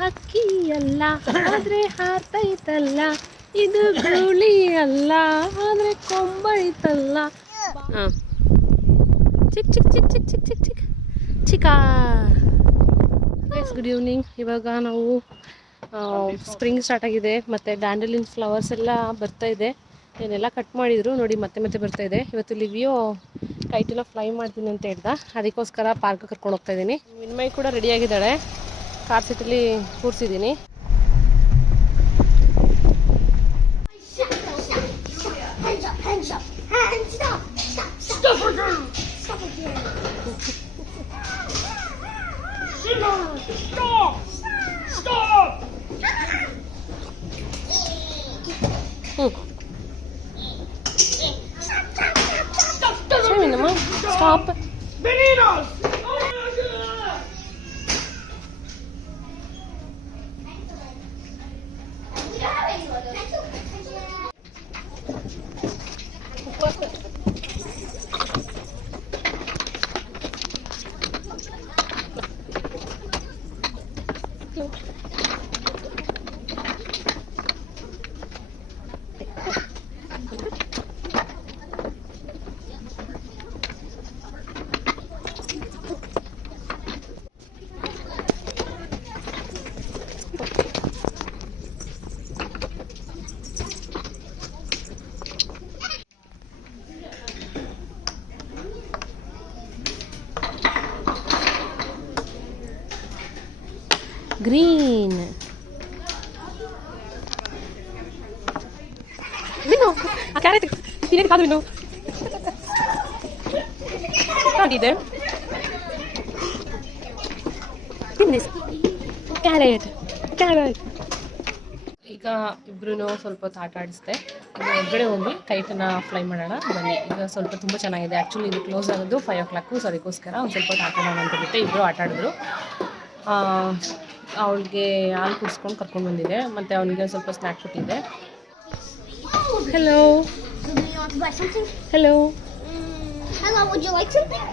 ಹಕ್ಕಿ ಅಲ್ಲ ಆದ್ರೆ ಹಾರ್ತೈತಲ್ಲ, ಇದು ಗೂಳಿ ಅಲ್ಲ ಆದ್ರೆ ಕೊಂಬೈತಲ್ಲ. ಚಿಕ್ ಚಿಕ್ ಚಿಕ್ ಚಿಕ್ ಚಿಕ್ ಚಿಕ್ ಚಿಕ್ ಚಿಕ್ಕ. Good evening. ಇವಾಗ ನಾವು ಸ್ಪ್ರಿಂಗ್ ಸ್ಟಾರ್ಟ್ ಆಗಿದೆ ಮತ್ತು ಡ್ಯಾಂಡಲಿನ್ ಫ್ಲವರ್ಸ್ ಎಲ್ಲ ಬರ್ತಾ ಇದೆ. ಏನೆಲ್ಲ ಕಟ್ ಮಾಡಿದ್ರು ನೋಡಿ, ಮತ್ತೆ ಮತ್ತೆ ಬರ್ತಾ ಇದೆ. ಇವತ್ತು ಲಿವಿಯೋ ಕೈಟೆಲ್ಲ ಫ್ಲೈ ಮಾಡ್ತೀನಿ ಅಂತ ಹೇಳ್ದ, ಅದಕ್ಕೋಸ್ಕರ ಪಾರ್ಕ್ ಕರ್ಕೊಂಡು ಹೋಗ್ತಾ ಇದ್ದೀನಿ. ವಿನ್ಮಯ್ ಕೂಡ ರೆಡಿಯಾಗಿದ್ದಾಳೆ, car ಸೀಟಲ್ಲಿ ಕೂರಿಸಿದ್ದೀನಿ. Stop. Bananas! Oh my God! Green. Minu, a carrot. Tiene ಕಾದು Minu. ಕಾದಿದೆ. Goodness. Carrot. Carrot. ಈಗ ಇಬ್ರು ಸ್ವಲ್ಪ ಆಟ ಆಡಿಸ್ದೆ. ಹೊರಗಡೆ ಹೋಗಿ ಕೈಟನ್ನ ಫ್ಲೈ ಮಾಡೋಣ ಬನ್ನಿ. ಈಗ ಸ್ವಲ್ಪ ತುಂಬ ಚೆನ್ನಾಗಿದೆ. ಆ್ಯಕ್ಚುಲಿ ಇದು ಕ್ಲೋಸ್ ಆಗೋದು 5 o'clock, ಸೊ ಅದಕ್ಕೋಸ್ಕರ ಒಂದು ಸ್ವಲ್ಪ ಆಟ ಆಡೋಣ ಅಂತ ಬಿಟ್ಟೆ. ಇಬ್ಬರು ಆಟ ಆಡಿದ್ರು. ಅವಳಿಗೆ ಹಾಲು ಕುಡಿಸ್ಕೊಂಡು ಕರ್ಕೊಂಡು ಬಂದಿದೆ, ಮತ್ತು ಅವನಿಗೆ ಸ್ವಲ್ಪ ಸ್ನ್ಯಾಕ್ ಕೊಟ್ಟಿದ್ದೆ. Hello hello Hello, would you like something?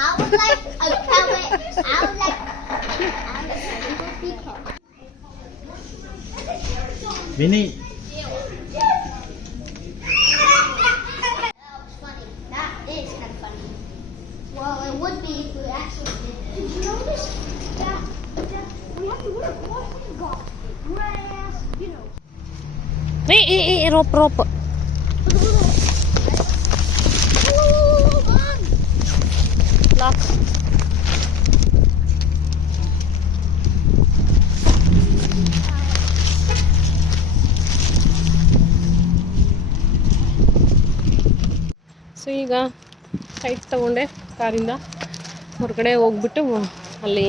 I would like a pellet. I would like Vinny. That is kind of funny. Well, it would be if we actually did it. Did you notice that we have to wear what we got? Grass, you know. rope. Lock. So ಈಗ site ತಗೊಂಡೆ, ಕಾರಿಂದ ಹೊರಗಡೆ ಹೋಗ್ಬಿಟ್ಟು ಅಲ್ಲಿ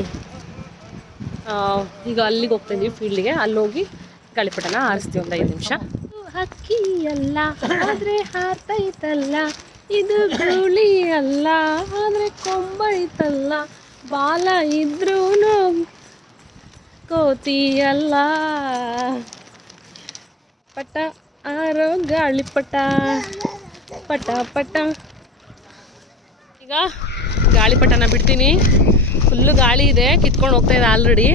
ಈಗ ಅಲ್ಲಿಗೆ ಹೋಗ್ತಾ ಇದ್ದೀವಿ, ಫೀಲ್ಡಿಗೆ. ಅಲ್ಲಿ ಹೋಗಿ ಗಾಳಿಪಟನ ಹಾರಿಸ್ತೀವಿ ಒಂದು 5 ನಿಮಿಷ. ಹಕ್ಕಿ ಅಲ್ಲ ಆದ್ರೆ ಹಾರ್ತೈತಲ್ಲ, ಇದು ಗೂಳಿ ಅಲ್ಲ ಆದ್ರೆ ಕೊಂಬೈತಲ್ಲ, ಬಾಲ ಇದ್ರೂ ಕೋತಿ ಅಲ್ಲ. ಪಟ ಆರೋ ಗಾಳಿಪಟ ಪಟ ಪಟ. ಈಗ ಗಾಳಿಪಟನ ಬಿಡ್ತೀನಿ. ಫುಲ್ಲು ಗಾಳಿ ಇದೆ, ಕಿತ್ಕೊಂಡು ಹೋಗ್ತಾ ಇದೆ already.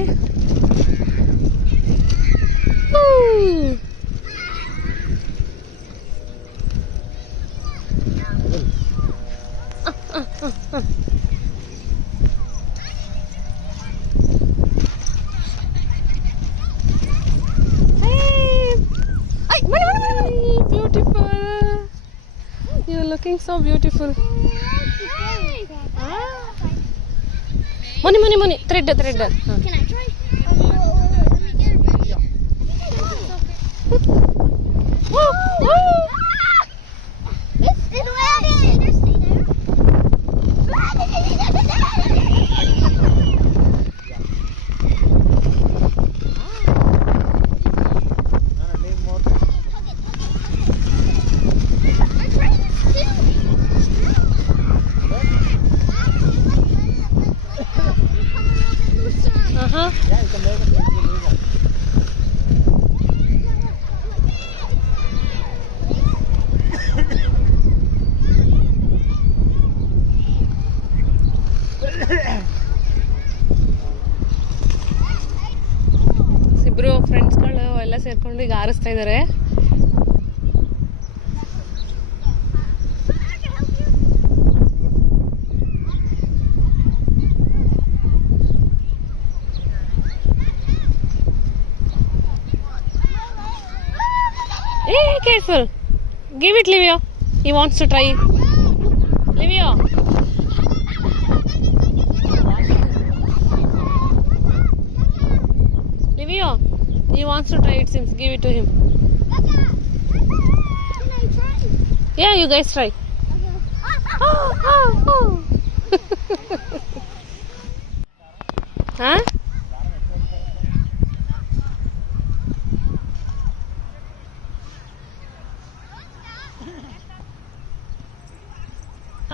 Beautiful. You're looking so beautiful. Money. Thread. Can I try? Let me get it ready. It's ready. ಇಬ್ರು ಫ್ರೆಂಡ್ಸ್ಗಳು ಎಲ್ಲ ಸೇರ್ಕೊಂಡು ಈಗ ಹಾರಿಸ್ತಾ ಇದ್ದಾರೆ. Careful. Give it, Livio. He wants to try. Livio. Livio. He wants to try, it seems. Give it to him. Can I try? Yeah, you guys try. Oh, oh, oh. Huh?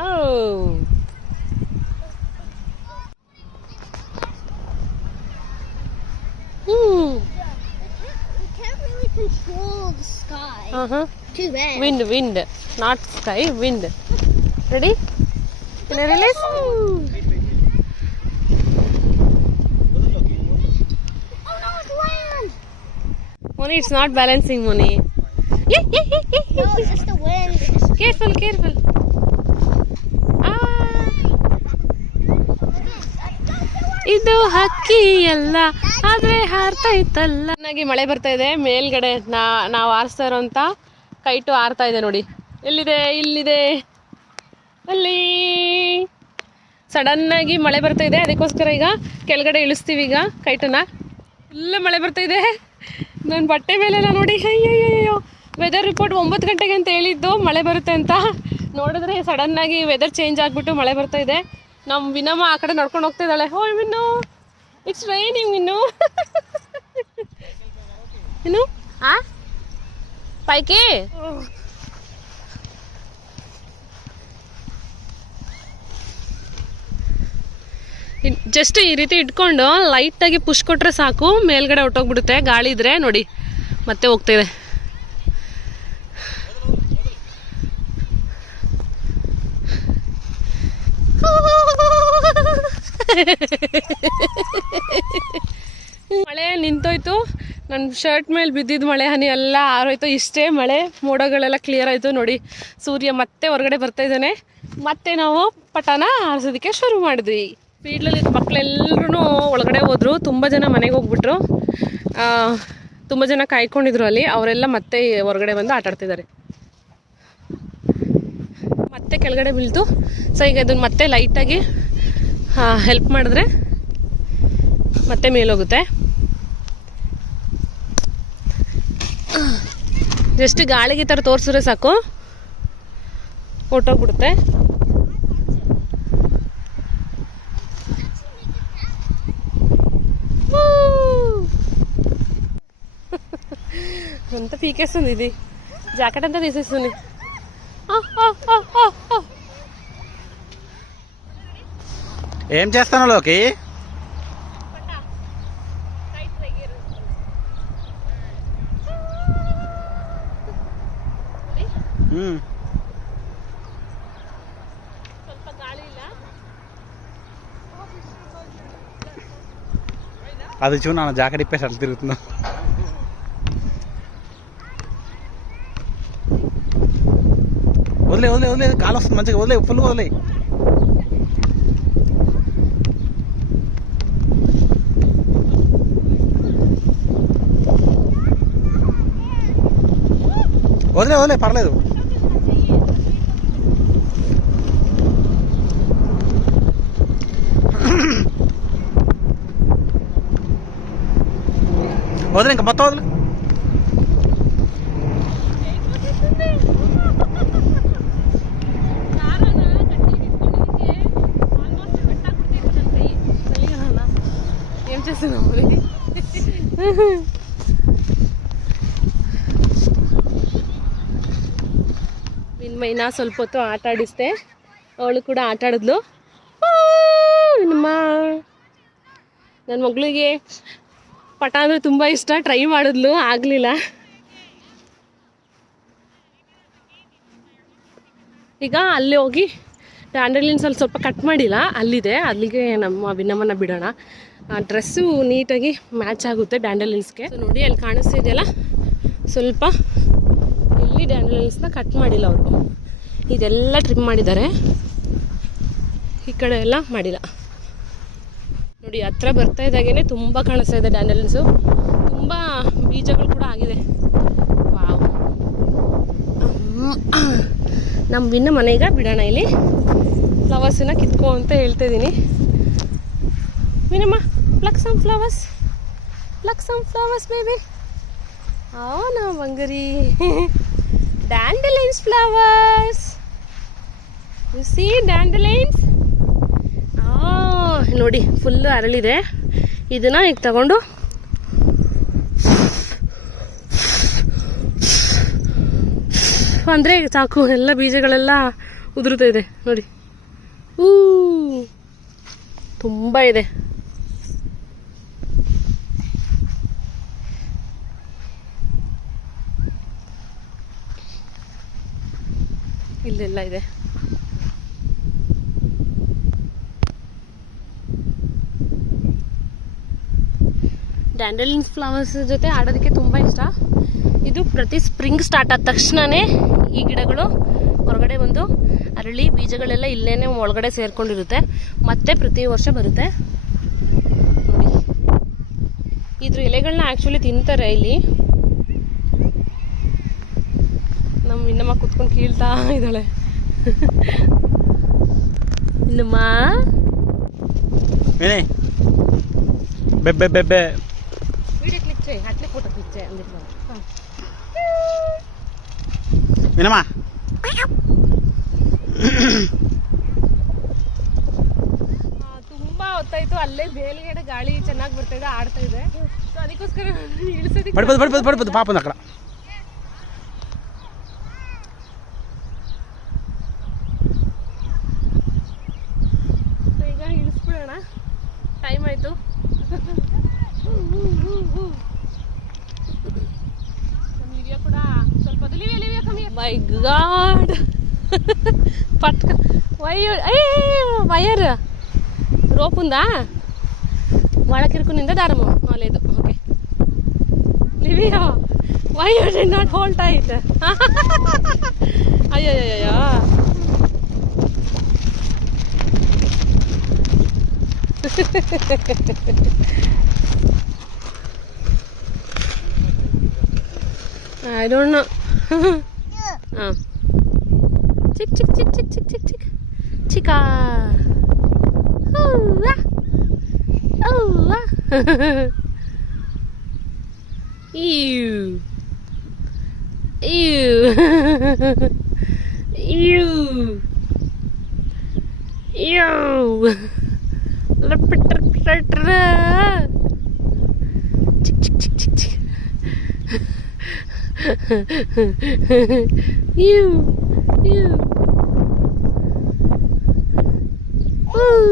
Oh. We can't really control the sky. Uh-huh. Too bad. Wind. Not sky, wind. Ready? Can I release? Oh no, it's land! Moni, it's not balancing, Moni. No, it's just the wind. Careful. ಇದು ಹಕ್ಕಿ ಎಲ್ಲ ಆದ್ರೆ ಹಾರ್ತಾ ಇತ್ತಲ್ಲ. ಚೆನ್ನಾಗಿ ಮಳೆ ಬರ್ತಾ ಇದೆ. ಮೇಲ್ಗಡೆ ನಾವು ಹಾರಿಸ್ತಾ ಇರೋಂಥ ಕೈಟು ಹಾರ್ತಾ ಇದೆ ನೋಡಿ. ಎಲ್ಲಿದೆ? ಇಲ್ಲಿದೆ, ಅಲ್ಲಿ. ಸಡನ್ ಆಗಿ ಮಳೆ ಬರ್ತಾ ಇದೆ, ಅದಕ್ಕೋಸ್ಕರ ಈಗ ಕೆಳಗಡೆ ಇಳಿಸ್ತೀವಿ ಈಗ ಕೈಟನ್ನ. ಫುಲ್ ಮಳೆ ಬರ್ತಾ ಇದೆ. ನನ್ನ ಬಟ್ಟೆ ಮೇಲೆಲ್ಲ ನೋಡಿ. ಅಯ್ಯಯ್ಯೋ, ವೆದರ್ ರಿಪೋರ್ಟ್ 9 ಗಂಟೆಗೆ ಅಂತ ಹೇಳಿದ್ದು ಮಳೆ ಬರುತ್ತೆ ಅಂತ. ನೋಡಿದ್ರೆ ಸಡನ್ ಆಗಿ ವೆದರ್ ಚೇಂಜ್ ಆಗಿಬಿಟ್ಟು ಮಳೆ ಬರ್ತಾ ಇದೆ. ನಮ್ಮ ವಿನಮ್ಮ ಆ ಕಡೆ ನಡ್ಕೊಂಡು ಹೋಗ್ತಾ ಇದ್ದಾಳೆ. ಓ ವಿನ್ನು, ಇಟ್ಸ್ ರೈನಿಂಗ್ ವಿನ್ನು. ಇನ್ನು ಪೈಕಿ ಜಸ್ಟ್ ಈ ರೀತಿ ಇಟ್ಕೊಂಡು ಲೈಟಾಗಿ ಪುಷ್ ಕೊಟ್ರೆ ಸಾಕು, ಮೇಲ್ಗಡೆ ಹೊಟ್ಟೋಗ್ಬಿಡುತ್ತೆ. ಗಾಳಿ ಇದ್ರೆ ನೋಡಿ ಮತ್ತೆ ಹೋಗ್ತಿದೆ. ಮಳೆ ನಿಂತೋಯ್ತು. ನನ್ನ ಶರ್ಟ್ ಮೇಲೆ ಬಿದ್ದಿದ್ದು ಮಳೆ ಹನಿ ಎಲ್ಲ ಆರೋಯ್ತು. ಇಷ್ಟೇ ಮಳೆ, ಮೋಡಗಳೆಲ್ಲ ಕ್ಲಿಯರ್ ಆಯಿತು ನೋಡಿ. ಸೂರ್ಯ ಮತ್ತೆ ಹೊರಗಡೆ ಬರ್ತಾ ಇದ್ದಾನೆ. ಮತ್ತೆ ನಾವು ಪಟಾನ ಹಾರಿಸೋದಕ್ಕೆ ಶುರು ಮಾಡಿದ್ವಿ. ಫೀಲ್ಡಲ್ಲಿ ಮಕ್ಕಳೆಲ್ಲರೂ ಒಳಗಡೆ ಹೋದರು. ತುಂಬ ಜನ ಮನೆಗೆ ಹೋಗ್ಬಿಟ್ರು. ತುಂಬ ಜನ ಕಾಯ್ಕೊಂಡಿದ್ರು ಅಲ್ಲಿ. ಅವರೆಲ್ಲ ಮತ್ತೆ ಹೊರಗಡೆ ಬಂದು ಆಟಾಡ್ತಿದ್ದಾರೆ. ಮತ್ತೆ ಕೆಳಗಡೆ ಬೀಳ್ತು. ಸೊ ಈಗ ಅದನ್ನು ಮತ್ತೆ ಲೈಟಾಗಿ ಹೆಲ್ಪ್ ಮಾಡಿದ್ರೆ ಮತ್ತೆ ಮೇಲೋಗುತ್ತೆ. ಜಸ್ಟ್ ಗಾಳಿಗೆ ಈ ಥರ ತೋರಿಸಿದ್ರೆ ಸಾಕು, ಹೊಟ್ಟೋಗ್ಬಿಡುತ್ತೆ. అంత పీకేస్తుంది ఇది. జాకెట్ అంతా తీసేస్తుంది. ఏం చేస్తాను లోకి? ಸ್ವಲ್ಪ ಗಾಳಿ ಇಲ್ಲ. అది చూ నా జాకెట్ ఇప్పేసి అట్లా తిరుగుతుందా. వదిలే వదిలే వదిలే, గాలి వస్తుంది మంచిగా. వదిలే, ఫుల్ వదిలే. వదిలే వదిలే, పర్లేదు. వదిలే, ఇంకా మొత్తం వదిలే. ఏం చేస్తున్నావు మరి? ನಿನ್ಮೈನ ಸ್ವಲ್ಪ ಹೊತ್ತು ಆಟ ಆಡಿಸ್ದೆ. ಅವಳು ಕೂಡ ಆಟ ಆಡಿದ್ಲು. ನಿಮ್ಮ ನನ್ನ ಮಗಳಿಗೆ ಪಟ ಅಂದರೆ ತುಂಬ ಇಷ್ಟ. ಟ್ರೈ ಮಾಡಿದ್ಲು, ಆಗಲಿಲ್ಲ. ಈಗ ಅಲ್ಲಿ ಹೋಗಿ ಡ್ಯಾಂಡಲಿನ್ಸಲ್ಲಿ ಸ್ವಲ್ಪ ಕಟ್ ಮಾಡಿಲ್ಲ, ಅಲ್ಲಿದೆ, ಅಲ್ಲಿಗೆ ನಮ್ಮ ವಿನ್ನಮ್ಮನ ಬಿಡೋಣ. ಡ್ರೆಸ್ಸು ನೀಟಾಗಿ ಮ್ಯಾಚ್ ಆಗುತ್ತೆ ಡ್ಯಾಂಡಲಿನ್ಸ್ಗೆ. ಸೊ ನೋಡಿ ಅಲ್ಲಿ ಕಾಣಿಸ್ತಿದೆಯಲ್ಲ, ಸ್ವಲ್ಪ ಇಲ್ಲಿ ಡ್ಯಾಂಡಲಿನ್ಸ್ನ ಕಟ್ ಮಾಡಿಲ್ಲ ಅವರು, ಇದೆಲ್ಲ ಟ್ರಿಮ್ ಮಾಡಿದ್ದಾರೆ, ಈ ಕಡೆ ಎಲ್ಲ ಮಾಡಿಲ್ಲ. ನೋಡಿ ಹತ್ರ ಬರ್ತಾ ಇದ್ದಾಗೇ ತುಂಬ ಕಾಣಿಸ್ತಾ ಇದೆ ಡ್ಯಾಂಡಲಿನ್ಸು, ತುಂಬ ಬೀಜಗಳು ಕೂಡ ಆಗಿದೆ. ವಾವ್, ನಮ್ಮ ವಿನ್ನ ಮನೆಗೆ ಬಿಡೋಣ. ಇಲ್ಲಿ ಫ್ಲವರ್ಸನ್ನ ಕಿತ್ಕೋ ಅಂತ ಹೇಳ್ತಾ ಇದ್ದೀನಿ. ವಿನಮ್ಮ, ಪ್ಲಕ್ ಸಮ್ ಫ್ಲವರ್ಸ್ ಬೇಬಿ. ನಾ ಬಂಗರಿ. ಡ್ಯಾಂಡಲೈನ್ಸ್ ಫ್ಲವರ್ಸ್, ಯು ಸಿ ಡ್ಯಾಂಡಲೈನ್ಸ್. ನೋಡಿ ಫುಲ್ಲು ಅರಳಿದೆ. ಇದನ್ನ ಈಗ ತಗೊಂಡು ಅಂದರೆ ಸಾಕು, ಎಲ್ಲ ಬೀಜಗಳೆಲ್ಲ ಉದುರುತ್ತಾ ಇದೆ ನೋಡಿ. ತುಂಬ ಇದೆ. ಇಲ್ಲೆಲ್ಲ ಇದೆ. ಡ್ಯಾಂಡಲಿನ್ಸ್ ಫ್ಲವರ್ಸ್ ಜೊತೆ ಆಡೋದಕ್ಕೆ ತುಂಬ ಇಷ್ಟ. ಇದು ಪ್ರತಿ ಸ್ಪ್ರಿಂಗ್ ಸ್ಟಾರ್ಟ್ ಆದ ತಕ್ಷಣವೇ ಈ ಗಿಡಗಳು ಹೊರಗಡೆ ಬಂದು ಅರಳಿ ಬೀಜಗಳೆಲ್ಲ ಇಲ್ಲೇನೆ ಒಳಗಡೆ ಸೇರ್ಕೊಂಡಿರುತ್ತೆ, ಮತ್ತೆ ಪ್ರತಿ ವರ್ಷ ಬರುತ್ತೆ. ನೋಡಿ ಇದ್ರ ಎಲೆಗಳನ್ನ ಆ್ಯಕ್ಚುಲಿ ತಿಂತಾರೆ ಇಲ್ಲಿ. ನಮ್ಮ ಇನ್ನಮ್ಮ ಕುತ್ಕೊಂಡು ಕೀಳ್ತಾ ಇದ್ದಾಳೆ. ಇನ್ನಮ್ಮ ವಿಡಿಯೋ ಕ್ಲಿಕ್ చేయి, అట్లే ఫోటో క్లిక్ చేయి అందులో. ವಿನಮ್ಮ ತುಂಬಾ ಹೊತ್ತಾಯ್ತು, ಅಲ್ಲೇ ಬೇಲ್ಗಡೆ ಗಾಳಿ ಚೆನ್ನಾಗಿ ಬರ್ತಾ ಇದೆ, ಆಡ್ತಾ ಇದೆ. ಸೊ ಅದಕ್ಕೋಸ್ಕರ ಇಳಿಸೋದಕ್ಕೆ పడిపోదు పాప ఉంది అక్కడ. ಈಗ ಇಳಿಸ್ಬಿಡೋಣ, ಟೈಮ್ ಆಯ್ತು. ಲಿವಿಯಾ ಕೂಡ ಸ್ವಲ್ಪ ಲಿವಿಯಾ ಕಮ್ಮಿ. ಮೈ ಗಾಡ್, పట్క వైర్ రోప్ ఉందా? వాళ్ళకిరుకునిందా దారము? లేదు. Okay Livia, why you did not hold tight? అయ్యో I don't know. Chick chick chick chick chick chick chick chica. Oh ah. Oh ah. Ew. Ew. Ew. Ew. Chick chick chick chick chick. You. Ooh.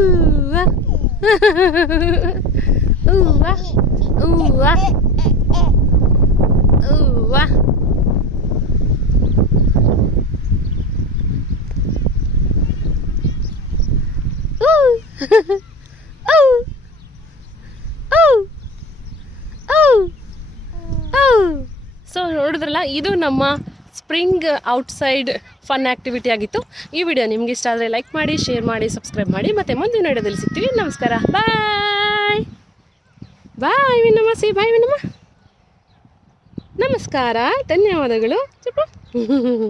Ooh. Ooh. Ooh. So ನೋಡಿದ್ರಲ್ಲ, ಇದು ನಮ್ಮ spring outside fun activity ಆಗಿತ್ತು. ಈ video ನಿಮ್ಗೆ ಇಷ್ಟ ಆದರೆ like ಮಾಡಿ, share ಮಾಡಿ, ಸಬ್ಸ್ಕ್ರೈಬ್ ಮಾಡಿ. ಮತ್ತು ಮುಂದಿನ ವಿಡಿಯೋದಲ್ಲಿ ಸಿಗ್ತೀವಿ. ನಮಸ್ಕಾರ, ಬಾಯ್ ಬಾಯ್ ವಿನಮ್ಮ. ಸಿ ಬಾಯ್ ವಿನಮ್ಮ. ನಮಸ್ಕಾರ, ಧನ್ಯವಾದಗಳು. ಚುಪ್ಪ.